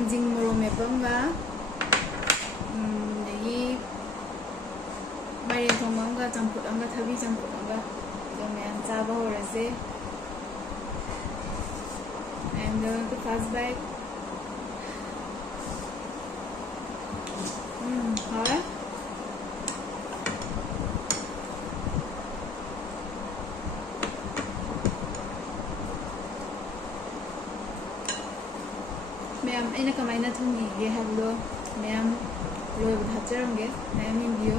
ꯊꯥꯡꯖꯤꯡ ꯃꯣꯔꯣꯛ ꯃꯦꯠꯄ ꯑꯃꯒ ꯑꯗꯒꯤ ꯃꯥꯏꯔꯦꯟ ꯊꯣꯡꯕ ꯑꯃꯒ ꯆꯝꯐꯨꯠ ꯑꯃꯒ ꯊꯕꯤ ꯆꯝꯐꯨꯠ ꯑꯃꯒ ꯑꯗꯣ ꯃꯌꯥꯝ ꯆꯥꯕ ꯍꯧꯔꯁꯦ. I am going to fast bite. ꯍꯥꯎꯔꯦ. ꯃꯌꯥꯝ ꯑꯩꯅ ꯀꯃꯥꯏꯅ ꯊꯣꯡꯈꯤꯒꯦ ꯍꯥꯏꯕꯗꯣ ꯃꯌꯥꯝ ꯂꯣꯏꯕꯗ ꯍꯥꯞꯆꯔꯝꯒꯦ. ꯃꯌꯥꯝ ꯌꯦꯡꯕꯤꯌꯨ.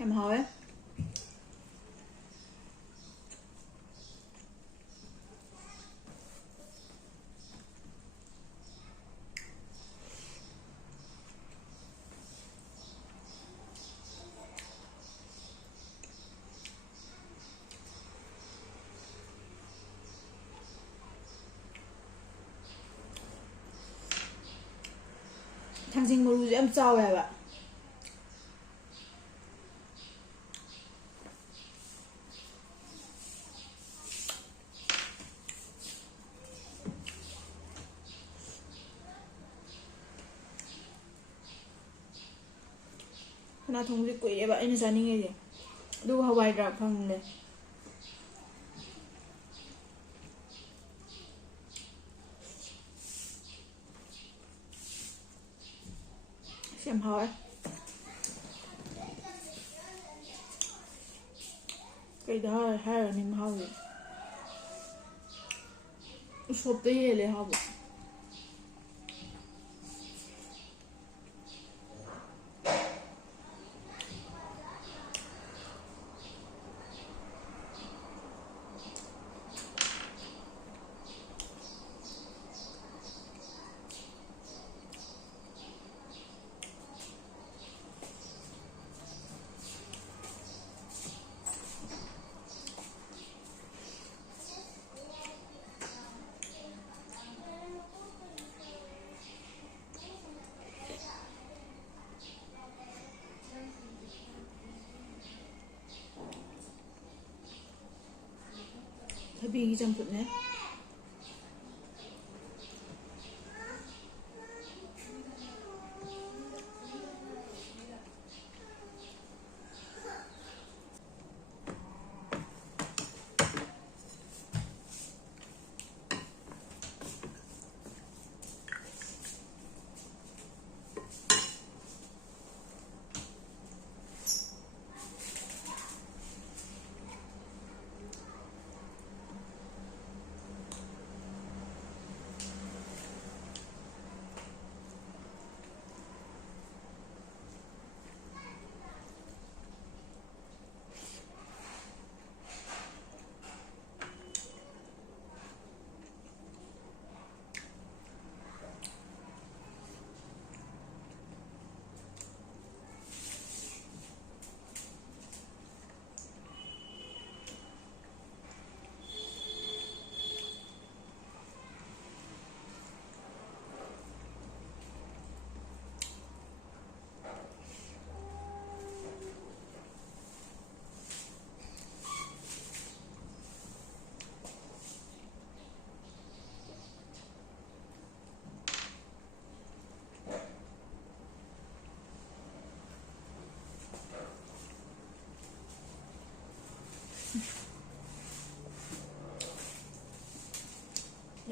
ꯌꯥꯝ ꯍꯥꯎꯋꯦ. ꯊꯥꯡꯖꯤꯡ ꯃꯔꯨꯁꯦ ꯌꯥꯝ ꯆꯥꯎꯋꯦ ꯍꯥꯏꯕ. ꯁꯅꯥ ꯊꯣꯡꯕꯁꯦ ꯀꯨꯏꯔꯦꯕ ꯑꯩꯅ ꯆꯥꯅꯤꯡꯉꯤꯁꯦ. ꯑꯗꯨꯒ ꯍꯋꯥꯏꯗ꯭ꯔꯥꯛ ꯐꯪꯗꯦ. ꯌꯥꯝ ꯍꯥꯎꯋꯦ. ꯀꯩꯗ ꯍꯥꯏꯔꯅꯤ ꯃꯍꯥꯎꯁꯦ. ꯎꯁꯣꯞꯇ ꯍꯦꯜꯂꯦ ꯍꯥꯎꯕ. ꯊꯕꯤꯒꯤ ꯆꯝꯐꯨꯠꯅꯦ.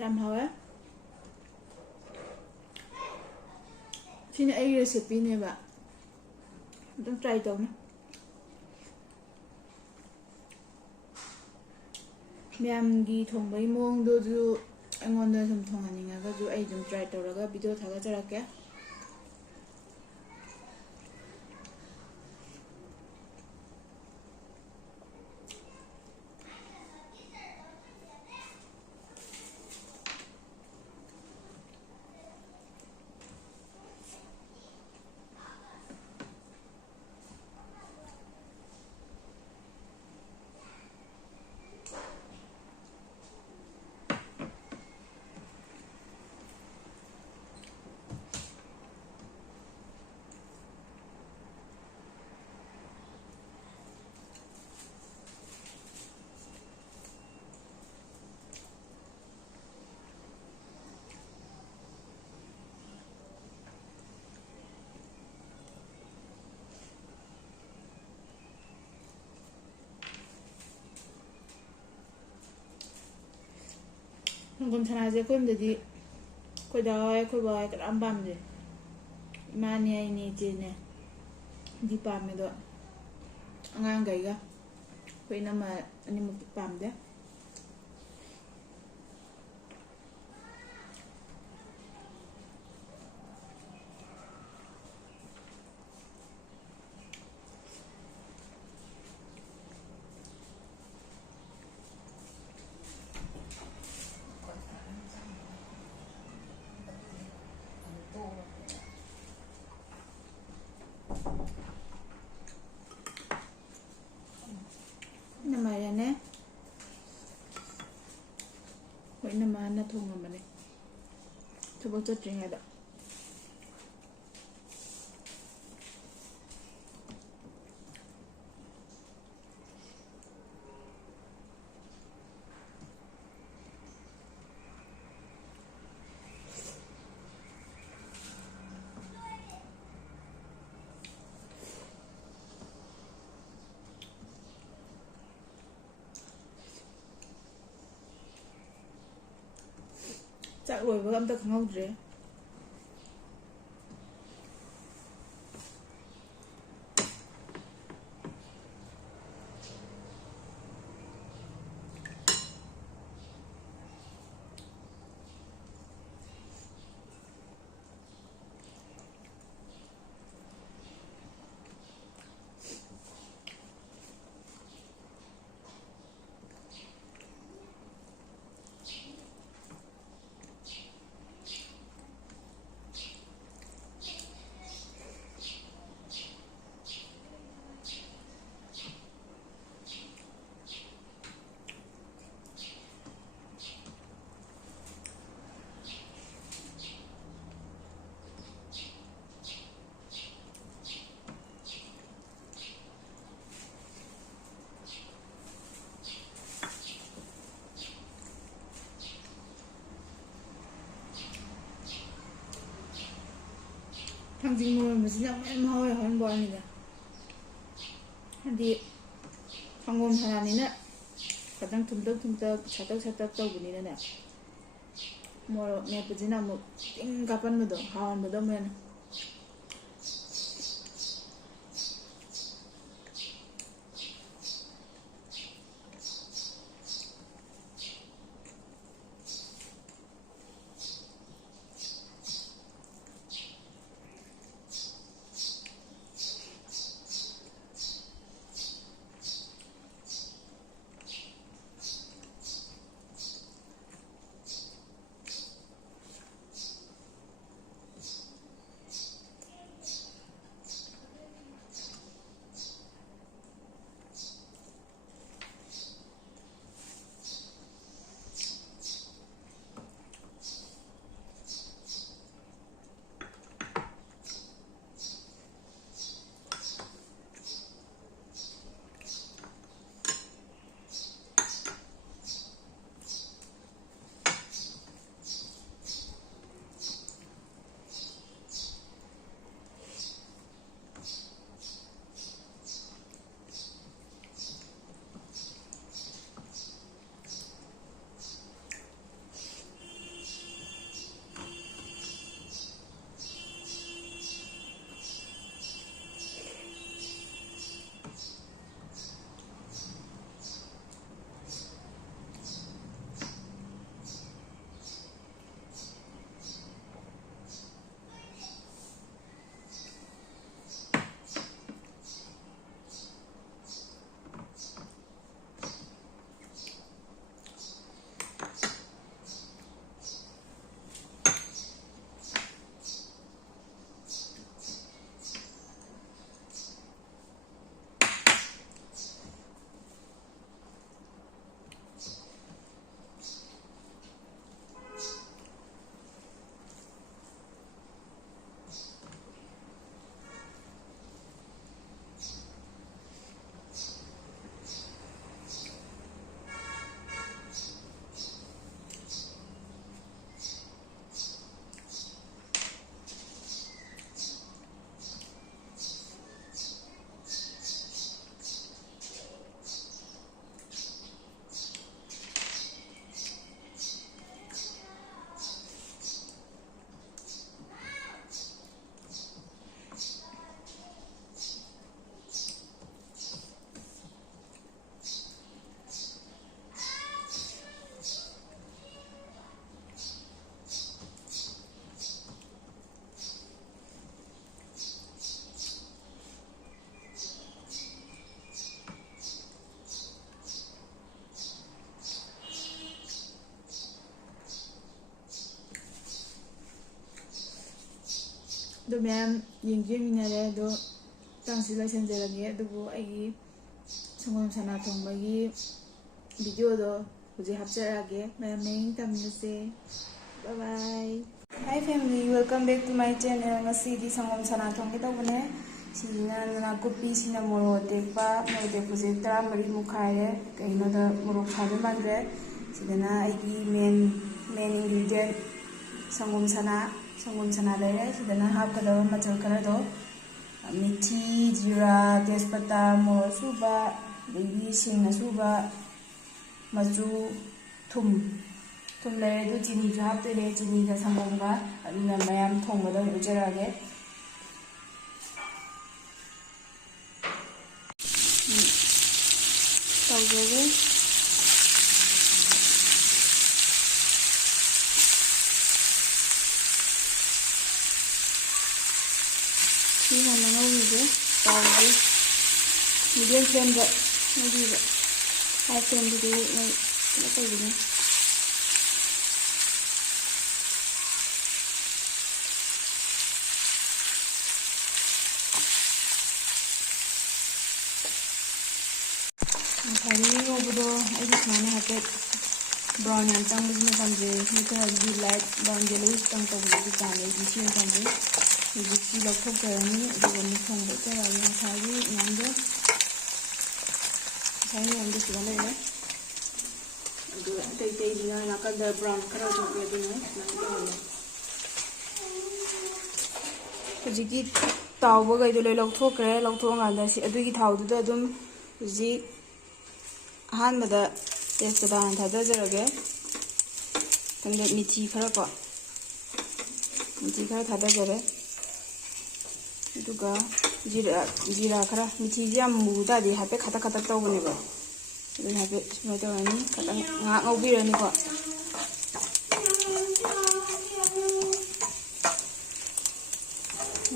ꯌꯥꯝ ꯍꯥꯎꯋꯦ. ꯁꯤꯅ ꯑꯩꯒꯤ ꯔꯦꯁꯤꯄꯤꯅꯦꯕ. ꯑꯗꯨꯝ ꯇ꯭ꯔꯥꯏ ꯇꯧꯅꯤ. ꯃꯌꯥꯝꯒꯤ ꯊꯣꯡꯕꯒꯤ ꯃꯑꯣꯡꯗꯨꯁꯨ ꯑꯩꯉꯣꯟꯗ ꯁꯨꯝ ꯊꯣꯡꯍꯟꯅꯤꯡꯉꯒꯁꯨ ꯑꯩ ꯑꯗꯨꯝ ꯇ꯭ꯔꯥꯏ ꯇꯧꯔꯒ ꯚꯤꯗꯤꯑꯣ ꯊꯥꯒꯠꯆꯔꯛꯀꯦ. ꯁꯪꯒꯣꯝ ꯁꯅꯥꯁꯦ ꯑꯩꯈꯣꯏ ꯌꯨꯝꯗꯗꯤ ꯑꯩꯈꯣꯏ ꯗꯥ ꯍꯣꯏ ꯑꯩꯈꯣꯏ ꯕꯥ ꯍꯣꯏ ꯀꯅꯥꯝ ꯄꯥꯝꯗꯦ. ꯏꯃꯥꯅꯦ ꯑꯩꯅꯦ ꯏꯆꯦꯅꯦ ꯗꯤ ꯄꯥꯝꯃꯦ, ꯑꯗꯣ ꯑꯉꯥꯡꯈꯩꯒ ꯑꯩꯈꯣꯏ ꯏꯅꯝꯃ ꯑꯅꯤꯃꯛꯇꯤ ꯄꯥꯝꯗꯦ. ꯏꯅꯝꯃꯅꯅꯦ ꯑꯩꯈꯣꯏ ꯏꯅꯝꯃꯅ ꯊꯣꯡꯉꯝꯕꯅꯦ ꯊꯕꯛ ꯆꯠꯇ꯭ꯔꯤꯉꯩꯗ. ꯆꯥꯛ ꯂꯣꯏꯕꯒ ꯑꯝꯇ ꯈꯪꯍꯧꯗ꯭ꯔꯦ. ꯊꯥꯡꯖꯤꯡ ꯂꯣꯟꯕꯁꯤꯅ ꯃꯌꯥꯝ ꯃꯍꯥꯎ ꯌꯥꯎꯍꯟꯕ ꯋꯥꯅꯤꯗ. ꯍꯥꯏꯗꯤ ꯁꯪꯒꯣꯝ ꯁꯅꯥꯅꯤꯅ ꯈꯤꯇꯪ ꯊꯨꯝꯇꯛ ꯁꯥꯇꯛ ꯁꯥꯇꯛ ꯇꯧꯕꯅꯤꯅꯅꯦ, ꯃꯣꯔꯣꯛ ꯃꯦꯠꯄꯁꯤꯅ ꯑꯃꯨꯛ ꯇꯤꯡ ꯀꯥꯞꯍꯟꯕꯗꯣ ꯍꯥꯎꯍꯟꯕꯗꯣ ꯑꯃꯨꯛ ꯍꯦꯟꯅ. मैम येंजेमिनारे दो तांसी लोइसनजरगे अदुबु आइगी संगम सना थोंबगी वीडियो दो हुजे हापचरागे मैम नें तमनसे bye bye hi family welcome back to my channel ngasi di संगम सना थोंगे तौबने सिना नाकुपी सिना मोरो टेकपा मोरो टेकपुजे 13 मुखाइरे कइनोदा मोरो खादे मांद्रे सिदना आइगी मेन इंग्रेडिएंट संगम सना लेरे सिदना हापकदब मचल खरदो मिठी जीरा तेजपत्ता मोरो सुबा देगी सिंगना सुबा मजू थुम लेरे दो चीनी जो हापते चीनी का संगमगा अदुना मयाम थोंगदा उजरागे तौजगे मीडियम फ्लेम हाई फ्लेम तौगने ngौबदो आइदि सुमाने हाते ब्राउन याम चंगबुजने तंजे मिथाजी लाइट ब्राउन येलोइश तंग तौबदि जाने दिसिन तंजे मिजिकि लौथोकरनी अदुगा मुथंबो चरागे ngसागी यामदो सिगा लेरे अदु तै दिना नाकदा ब्राउन खरा जोगे अदुना नांगो हुजिकि तावबो गैदो ले लौथोकरे लौथोंगादा सि अदुगी थावदुदा अदुम हुजि अहानबदा तेजपत्ता थादजरगे तंगे मिठी खरा थादजरे अदुगा जीरा खरा मिठी जी याम मुदादि हापे खता तौबनेबा अदु हापे सुमाय तौरानी खता nga ngौबिरनी को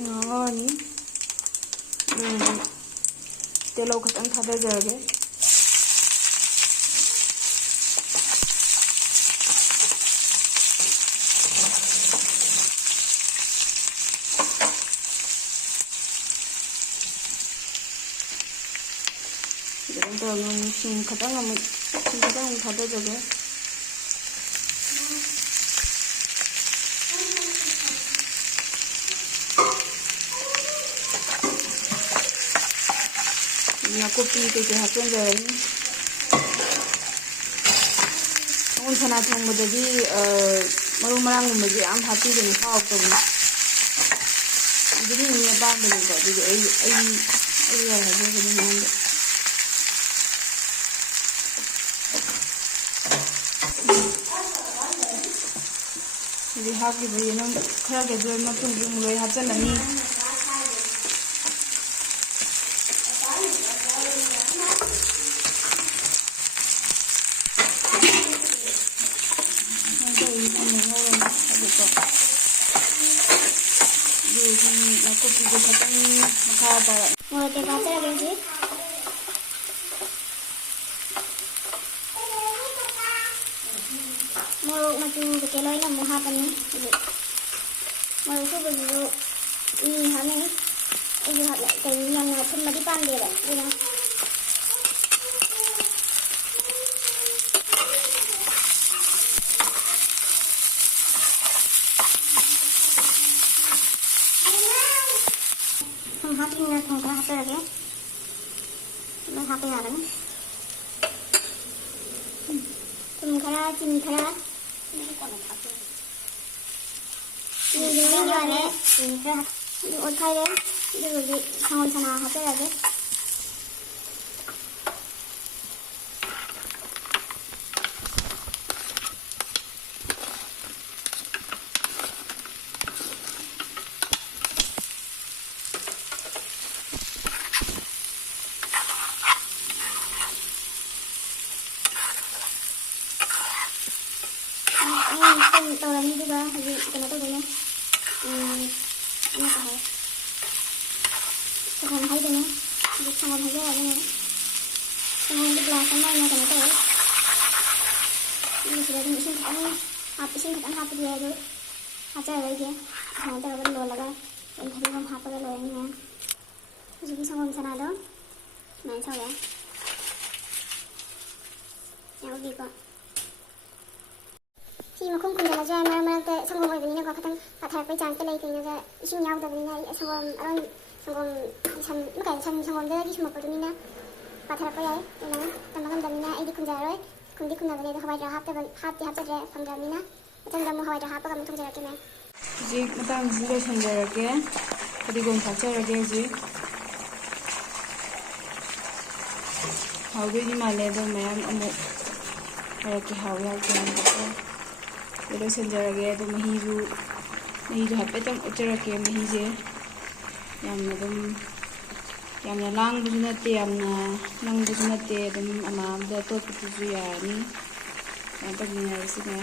ngौनी तेलो खतंग थादजरगे खतंग थादजगे नाकुपी के हापचनजरनी संगम सना थोंबददि मरु मरांगुंबजे याम हापीदने हावतबने अदुनि नि अपांबनेको अदुदि आई हाजबने नंदे हाकिबो येनम खरा गेदो मथुंग मुलोय हाचननी मोरो मचू के लोइना मुहापनी मोरो सुबजु नी हाने एजु हाले कई याना थुमदि पांदेबा इना हम हाकिना थोंगा हातरगे मैं हाके यारन तुम खरा चिनी खरा 어타이래 그리고 여기 강원사나 하더라고 taurannya juga lagi kena tuh dulu ini apa sangat hai dulu sangat hai aja ini sangat di belakang mana kena tuh ini sudah di sini kan habis ini kan habis dia dulu aja lagi sangat terlalu lama Em thấy không hạt cái lưỡi nha. Jadi sangom sana đó. Main sao ya? Yang ubi kok. Khi mà không cùng là do mà sangom ở bên này có khả phát thải với chance cái này thì là sinh nhau từ bên này sangom 참 그러니까 참 sangom 되게 좀 먹거든요. phát thải cái ấy, nên là tầm năm tầm này đi cùng rồi. cùng đi cùng nào bên này 하와이 합자래 방점이나 어쩐다 뭐 하와이 합가 가면 통제할게 매. 이제 일단 물을 손질할게. 그리고 박자를게 이제 하우되지 말래도 매ям 어묵 이렇게 하우야 할게 하는 거고 물을 손질하게 또 መሂዙ ሀበጠም ቁጭረክ መሂዜ ያምነም ያምነ ላንግ ብዙነቴ ያምነ ላንግ ብዙነቴ ደም አማም ደቶ ቁጥዙ ያኒ ያንተ ምን ያስገኝ